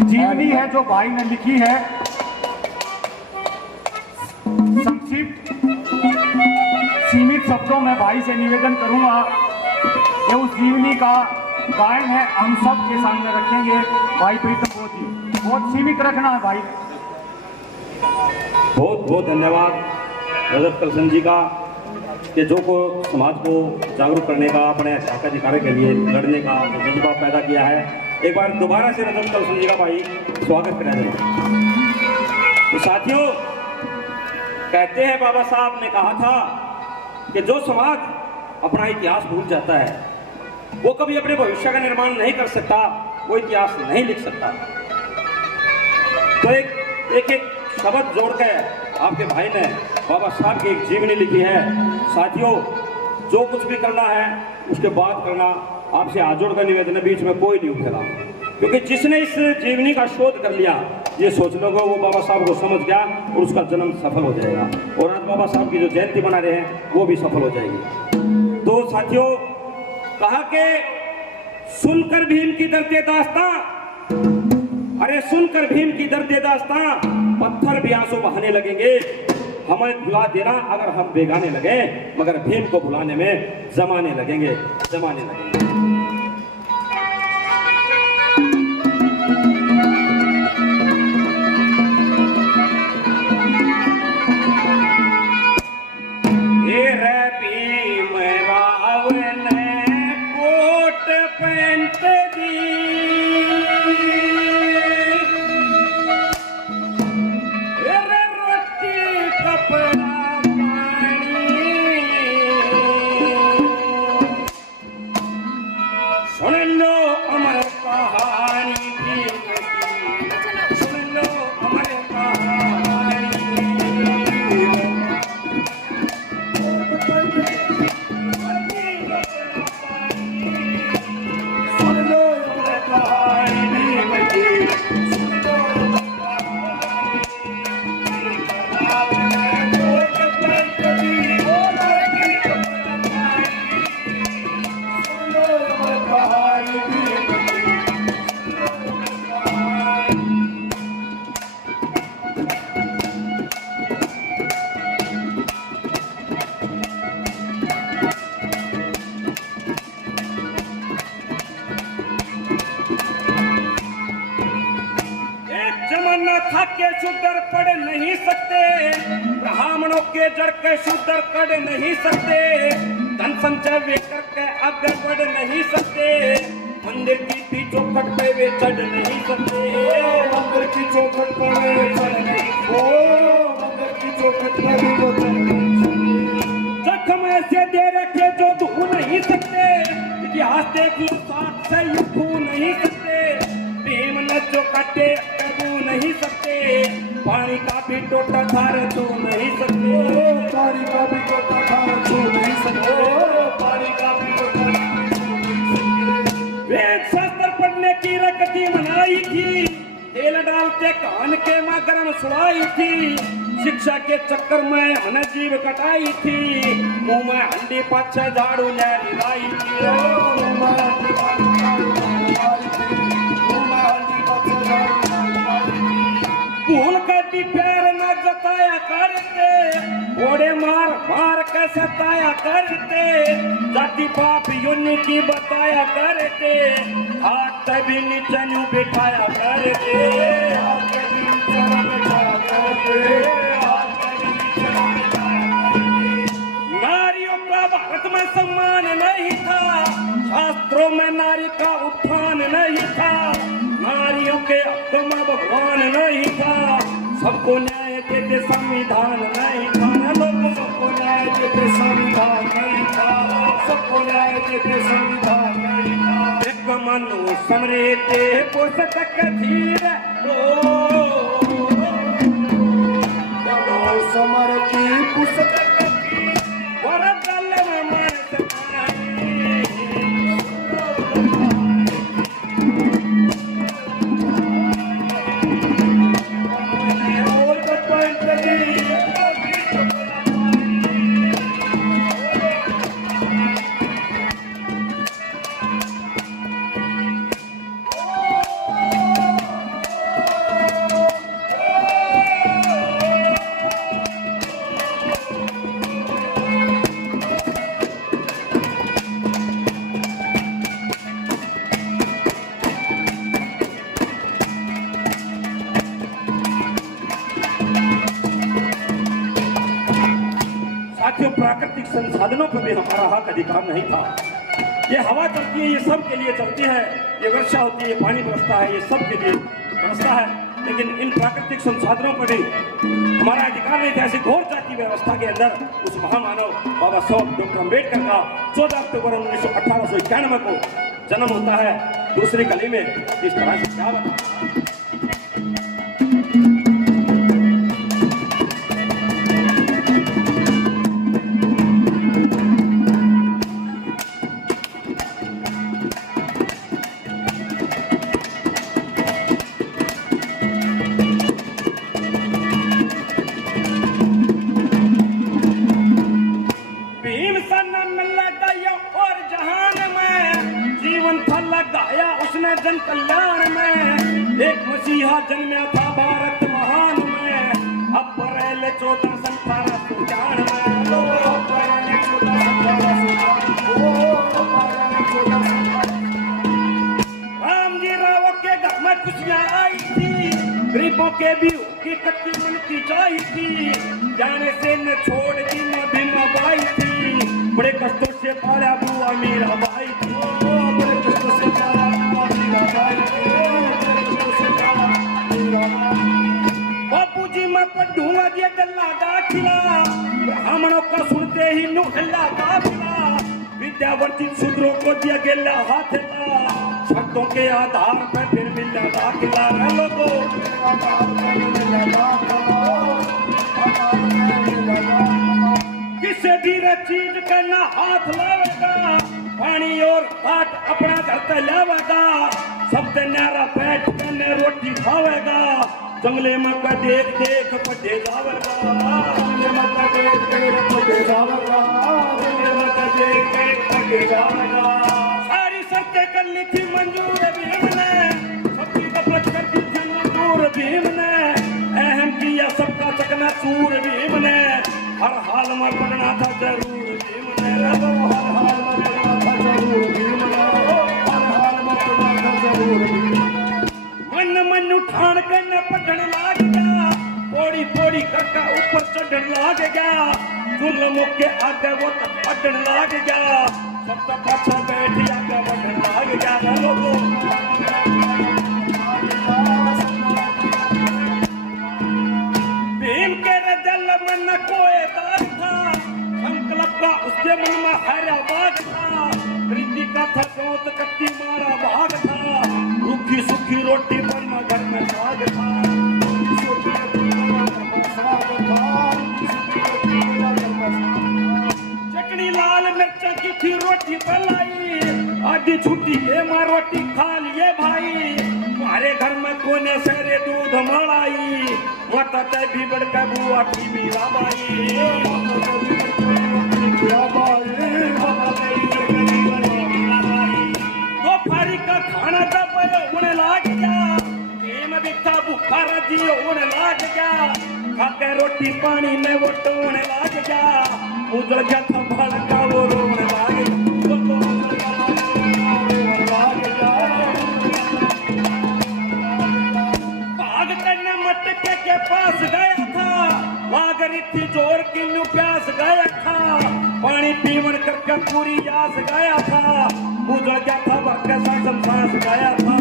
जीवनी है जो भाई ने लिखी है, संक्षिप्त सीमित शब्दों में भाई से निवेदन करूंगा कि उस जीवनी का गायन है हम सब के सामने रखेंगे। भाई प्रीतम बहुत सीमित रखना है भाई। बहुत बहुत धन्यवाद रजत कलसन जी का कि जो को समाज को जागरूक करने का, अपने हक अधिकार के लिए लड़ने का जज्बा पैदा किया है। एक बार दोबारा से रजत कलसन जी का भाई स्वागत करा जाए। तो साथियों, कहते हैं बाबा साहब ने कहा था कि जो समाज अपना इतिहास भूल जाता है वो कभी अपने भविष्य का निर्माण नहीं कर सकता, वो इतिहास नहीं लिख सकता। तो एक शब्द जोड़कर आपके भाई ने बाबा साहब की एक जीवनी लिखी है। साथियों, जो कुछ भी करना है उसके बाद करना, आपसे हाथ जोड़कर निवेदन है, बीच में कोई नहीं उठेगा, क्योंकि जिसने इस जीवनी का शोध कर लिया ये सोच लो वो बाबा साहब को समझ गया और उसका जन्म सफल हो जाएगा। और आज बाबा साहब की जो जयंती मना रहे हैं वो भी सफल हो जाएगी। तो साथियों, कहा कि सुनकर भीम की दर्द दास्तां, अरे सुनकर भीम की दर्द दास्तां, पत्थर भी आंसू बहाने लगेंगे। हमें भुला देना अगर हम बेगाने लगे, मगर भीम को भुलाने में जमाने लगेंगे। शूद्र पढ़ नहीं सकते, ब्राह्मणों के जड़ के शूद्र कढ़ नहीं सकते, धन संचय वे करके आगे बढ़ नहीं सकते, मंदिर की भी चौखट पे वे चढ़ नहीं सकते, मंदिर की चौखट पे वे चढ़ नहीं, मंदिर की चौखट पे भी वो चढ़ नहीं। जख्म ऐसे दे रखे जो धो नहीं सकते, इतिहास देख लो साथ से यूं धो नहीं सकते, भीम न जो कटे नहीं सकते, पानी का भी टोटा धार छू नहीं सकते, पानी का भी टोटा धार छू नहीं सकते, पानी का भी टोटा धार छू नहीं सकते। वेद शास्त्र पढ़ने की रकती मनाई थी, तेल डालते कान के मां गरम सुड़ाई थी, शिक्षा के चक्कर में हन जीव कटाई थी, मुंह में हंडी पाछे झाड़ू लहरी लाई थी, भूल कर भी प्यार न जताया करते, घोड़े मार मार के सताया करते, जाति पाप यूनिटी बताया करते, हाथ तभी नीचे न्यू बिठाया करते, हाथ तभी नीचे बिठाया करते, हाथ तभी नीचे बिठाया करते। नारियों का भारत में सम्मान नहीं था, शास्त्रों में नारी का उत्थान नहीं था, नारियों के हक में भगवान नहीं था, सबको न्याय देते संविधान नहीं था, लोग सबको न्याय देते संविधान नहीं था, सबको न्याय देते संविधान नहीं था। एक मनु समृद्धि पुस्तक धीर समर की पुस्तक जो प्राकृतिक संसाधनों पर भी हमारा हक अधिकार नहीं था। ये हवा चलती है, ये सब के लिए चलती है, ये वर्षा होती है, ये पानी बरसता है, ये सब के लिए बरसता है, लेकिन इन प्राकृतिक संसाधनों पर भी हमारा अधिकार नहीं था। ऐसी घोर जाति व्यवस्था के अंदर उस महामानव बाबा साहब डॉक्टर अम्बेडकर का 14 अक्टूबर 1891 को जन्म होता है। दूसरी कली में इस तरह से क्या बता जन कल्याण में एक मसीहा जन्मा था भारत महान में। अब पहले 1418 राम जी राव के घर में खुशियां आई थी, गरीबों के भी की कच्ची मन की चाई थी, जाने से न छोड़ दी न भीमा बाई थी, बड़े कष्टों से पाला बुआ मीरा बाई थी, बड़े कष्टों से पाला बापू जी मैं पढ़ूंगा दिया गल्ला दाखिला, ब्राह्मणों का सुनते ही नुहल्ला काफिला, विद्या वर्जित शूद्रों को दिया गेला हाथला, शर्तों के आधार पर फिर मिला दाखिला। लोगों किसी भी चीज का ना हाथ लावेगा, पानी और पाट अपना घर से लावेगा, सबसे न्यारा बैठ कर रोटी खावेगा, जंगले में का देख देख पढ़े जावेगा, जंगले में का देख देख पढ़े जावेगा, जंगले में का देख देख पढ़े जावेगा। सारी शर्तें कर ली थी मंजूर भीम ने, सबकी कपलत कर दी थी मंजूर भीम ने, अहम किया सबका चकना चूर भीम ने, हर हाल में पढ़ना था जरूर भीम ने, हर हाल में पढ़ना था जरूर भीम ने, हर हाल में पढ़ना था जरूर भीम ने। मन मन उठान कर न पढ़न लाग गया, पौड़ी पौड़ी करका ऊपर चढ़न लाग गया, जुल्म के आगे वो तक पढ़न लाग गया, सबका पाछा बैठ आगे बढ़न लाग गया। लोगों भीम के रजल मन कोई दाग था, संकल्प का उसके मन में हरा बाग था, प्रीति का था सोच कत्ती मारा भाग था, रूखी सूखी रोटी पर न घर में साग था, चटनी लाल मिर्चा की थी रोटी पलाई, आधी छुट्टी है मां रोटी खा लिए भाई, तुम्हारे घर में कोने सरे दूध मलाई, माता ते भी बड़का बुआ की मीरा बाई, दोपहरी का खाना जब होने लाग गया, भीम बिता भूखा रजी होने लाग गया, खाके रोटी पानी में वो टोने लाग गया, उजड़ गया था भड़का वो रोने लाग गया, भाग करने मटके के पास गया था, लाग रही थी जोर की न्यू प्यास गया था, पानी पीवन करके पूरी यास गया था, उजड़ गया था भड़का सा संसास गया था।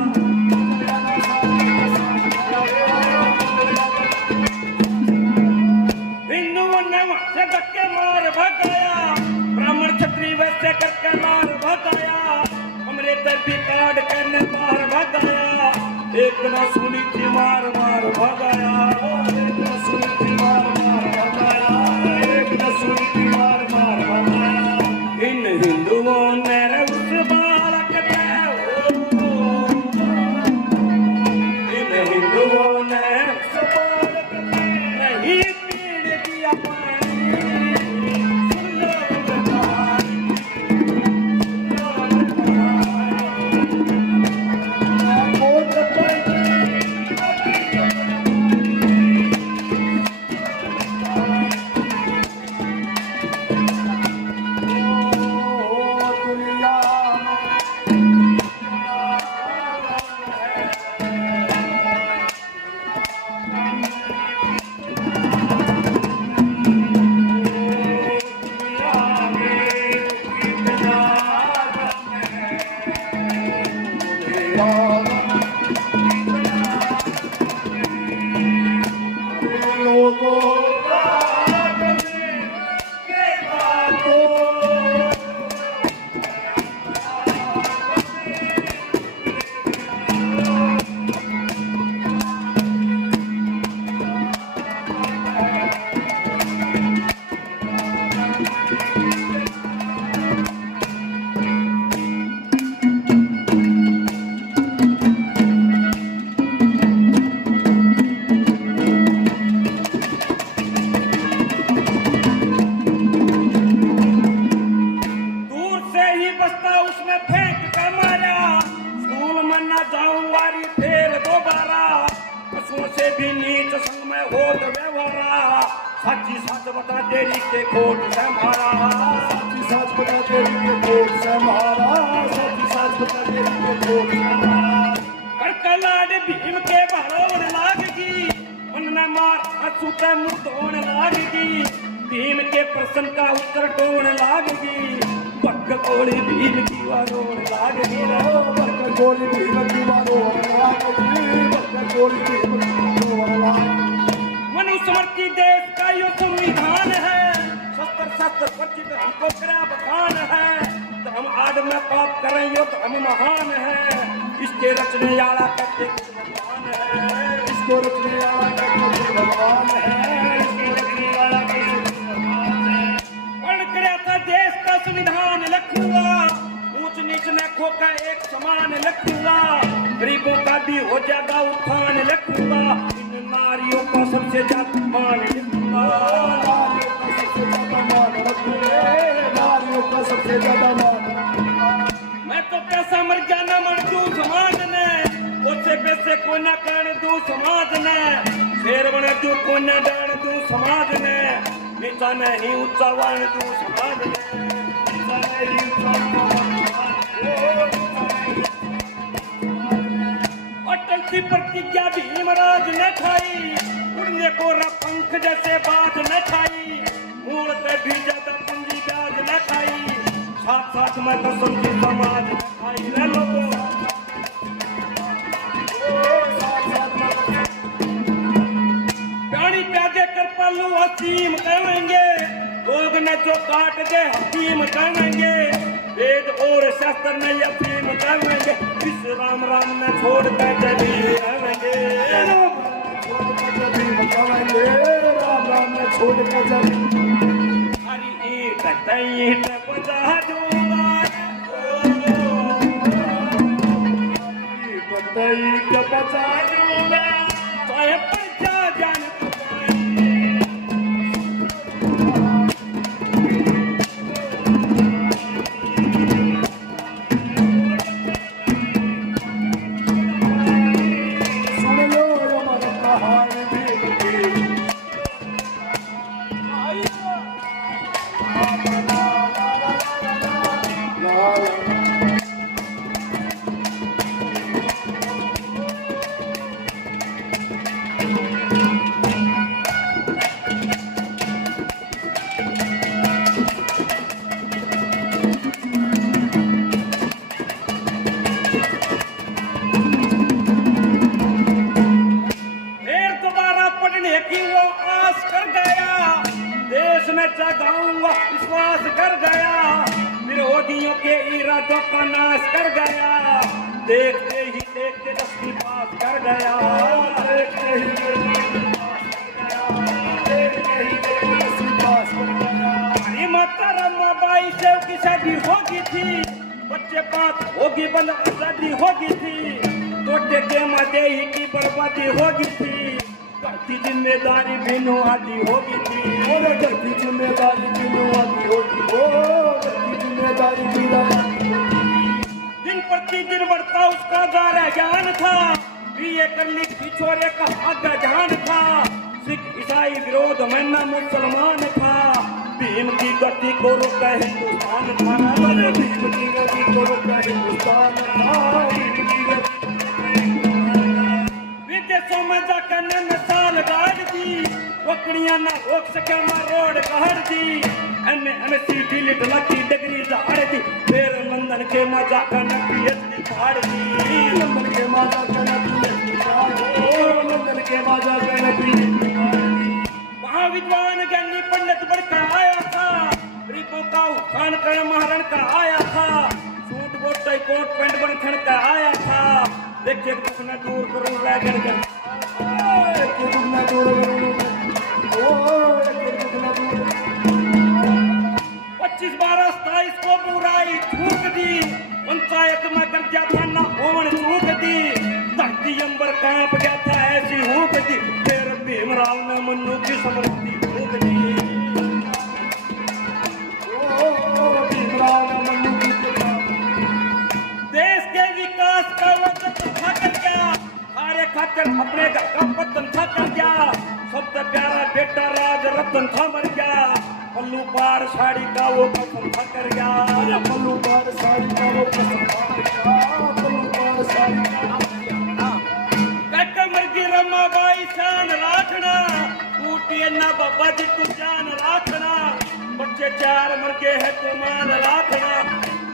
हिंदुओं ने वहां से धक्के मार भगाया, ब्राह्मण क्षत्रिय वैसे करके मार भगाया, हमरे तर भी काट करने मार भगाया, एक न सुनी थी मार मार भगाया, एक न सुनी थी मार मार भगाया, एक न सुनी थी मार मार भगाया। इन हिंदुओं ने उस बालक इन हिंदुओं ने उस बालक नहीं पीड़ दिया पानी, सुन लो कहानी, को काटने के बातों दूर से ही बसता उसने फेंक कर मारा, स्कूल में न जाऊं वारी फिर दोबारा, पशुओं से भी नीच संग में होत व्यवहारा, सच्ची सच बता तेरी के कोट से मारा, सच्ची सच बता तेरी के कोट से मारा, सच्ची सच बता तेरी के कोट से मारा। कड़कलाड भीम के भरोड़ लागगी, मन मार अछूते मुंह धोण लागगी, भीम के प्रश्न का उत्तर टोण लागगी, पक्क कोड़ी भीम की वारोण लागगी। बक्कर गोली भीम की वारोण लागगी, बक्कर गोली भीम की वारोण लागगी। मनुस्मृति देश का यो संविधान है, शस्त्र शस्त्र परिचित हमको करा बखान है, तो हम आड़ में पाप करें यो तो हम महान है, इसके रचने वाला करते कुछ भगवान है, इसको रचने वाला करते भगवान है, इसको रचने वाला करते भगवान है। पढ़ कराया था देश का संविधान लिखूंगा, ऊंच नीच ने खोका एक समान लिखूंगा, गरीबों का भी हो जाएगा उत्थान लिखूंगा, इन नारियों का सबसे ज्यादा मान लिखूंगा, नारियों का सबसे ज्यादा मान रखूंगा, नारियों का सबसे ज्यादा मान रखूंगा। मैं तो पैसा मर जाना मर दू समाज ने, उससे पैसे को न कर दू समाज ने, शेर बने दू को न डाल दू समाज ने, नीचा नहीं ऊंचा वाण दू समाज ने, नीचा नहीं ऊंचा वाण अटल सी प्रतिज्ञा भीमराज ने खाई, उड़ने को पंख जैसे बाज न खाई, मूल पे भी ज्यादा पूंजी ब्याज न खाई, साथ साथ में कसम की समाज न खाई रे लोगों। प्राणी प्यादे कर पालू हसीम कहेंगे, लोग ने जो काट दे हकीम कहेंगे, वेद और शास्त्र ने यतीम कहेंगे, इस राम राम ने छोड़ कर चली कहेंगे, राम राम ने छोड़ कर चली। हरी ईट बजा दूंगा, ईट बजा दूंगा, चाहे प्रजा जान सुन लो मन कहानी भीम की। फिर दोबारा पढ़ने की वो आस कर गया, देश में जगाऊंगा विश्वास कर गया, विरोधियों के इरादों का नाश कर गया, देखते ही देखते 10वीं पास कर गया, देखते ही देखते 10वीं पास कर गया। हमारी माता रमा बाई से की शादी होगी थी, बच्चे बात होगी बल आजादी होगी थी, टोटे के मदे ही की बर्बादी होगी थी, घर की जिम्मेदारी बिनु आदि होगी थी, और घर की जिम्मेदारी बिनु आदि होगी, ओ घर की जिम्मेदारी बिनु आदि होगी। दिन प्रतिदिन बढ़ता उसका गारा ज्ञान था, बीए कर ली छोरे का आगा जान था, सिख ईसाई विरोध में न मुसलमान था, भीम की गति को रोका हिंदुस्तान था, भीम की गति को रोका हिंदुस्तान था, भीम की गति विदेशों में जाकर ने मिसाल गाड़ दी, पकड़ियां ना रोक सके मैं रोड कहर दी, MSc डिलीट लकी डिग्री झाड़ दी, फिर लंदन के मजा कर ने PhD फाड़ दी, लंदन के माजा का नबी लंदन के माजा का नबी। कोट पैंट बन खड़का आया था, देखे दुख न दूर करूं रह गड़ गड़। एक दुख न दूर करूं, ओ एक दुख न दूर। 25 12 27 को बुराई थूक दी, पंचायत में कर गया था ना होवन थूक दी, धरती अंबर कांप गया था ऐसी हूक दी, फिर भीमराव ने मन्नू की समृद्धि फूक दी। देश के विकास का वचन था कर गया, सारे खातिर अपने घर का पतन था कर गया, सबसे प्यारा बेटा राज रतन था मर गया, पल्लू पार साड़ी का वो कसम था कर गया, पल्लू पार साड़ी का वो कसम था कर गया, पल्लू पार साड़ी का कट मर गई रमाबाई शान राखना, टूटी ना बाबा जी तू जान राखना, बच्चे 4 मर गए है तू मान राखना,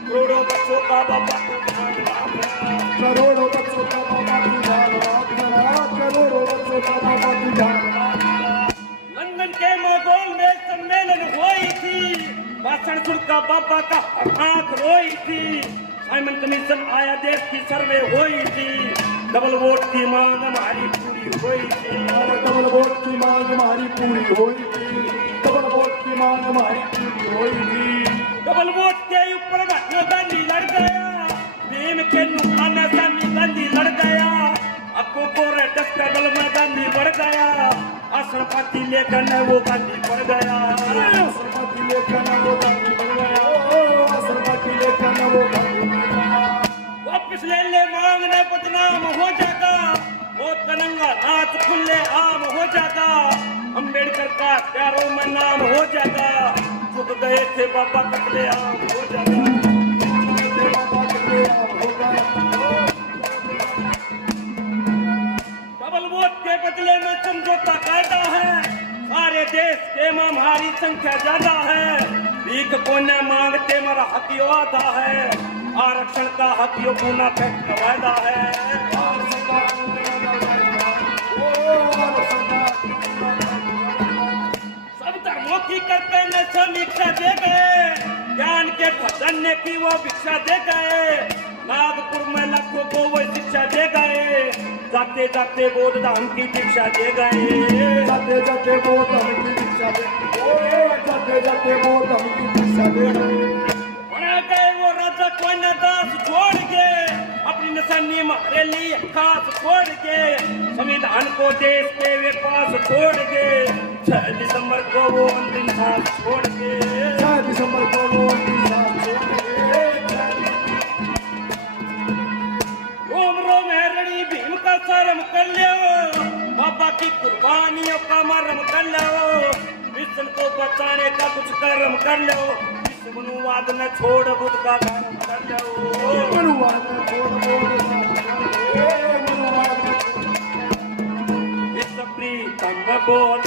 करोड़ों बच्चों का बाबा तू ध्यान रखना, करोड़ों बच्चों का बाबा तू ध्यान रखना, करोड़ों बच्चों का बाबा तू ध्यान रखना। लंदन के मोगोल में सम्मेलन हुई थी, भाषण सुनकर बाबा का आंख रोई थी, साइमन कमीशन आया देश की सर्वे हुई थी, डबल वोट की मांग हमारी पूरी हुई थी, डबल वोट की मांग हमारी पूरी हुई थी, डबल वोट की मांग हमारी पूरी हुई थी। डबल वोट के ऊपर महात्मा गांधी लड़ गया, भीम के नुकसान में गांधी लड़ गया, अक्को को रेडस का दल में गांधी बढ़ गया, आसन पाती लेकर न वो गांधी बढ़ गया, आसन पाती लेकर न वो गांधी बढ़ गया, आसन पाती लेकर न वो गांधी बढ़ गया। वापिस ले ले मांगने बदनाम हो जाएगा, वो कनंगा नाच खुले आम हो जाएगा, अम्बेडकर का प्यारों में नाम हो जाएगा, झुक गए थे बाबा कपड़े आम हो जाएगा, डबल वोट के बदले में समझौता कायदा है, सारे देश के में हमारी संख्या ज्यादा है, भीख को न मांगते मरा हक यो आधा है, आरक्षण का हक यो पूना फैक्ट का वायदा है, सब धर्मों की करते न समीक्षा दे गए, ज्ञान के खजाने की वो भिक्षा दे गए, नागपुर में लाखों को वो शिक्षा दे गए, जाते जाते बौद्ध धाम की दीक्षा दे गए, जाते जाते बौद्ध धर्म की दीक्षा दे गए, जाते जाते बौद्ध धर्म की दीक्षा दे गए। बना गए वो राजा कोई न दास छोड़ के, अपनी निशानी हमारे लिए खास छोड़ के, संविधान को देश के वे पास छोड़ के, 6 दिसंबर को वो अंतिम सांस छोड़ के, 6 दिसंबर को वो अंतिम सांस छोड़ के, रोम रोम है रणि भीम का शर्म कर लो, बाबा की कुर्बानियों का मरम कर लो, विश्व को बचाने का कुछ कर्म कर लो, विश्व मनुवाद न छोड़ बुद्ध का धर्म कर लो, मनुवाद में छोड़ बोल मनुवाद में छोड़ विश्व प्रीतम बोध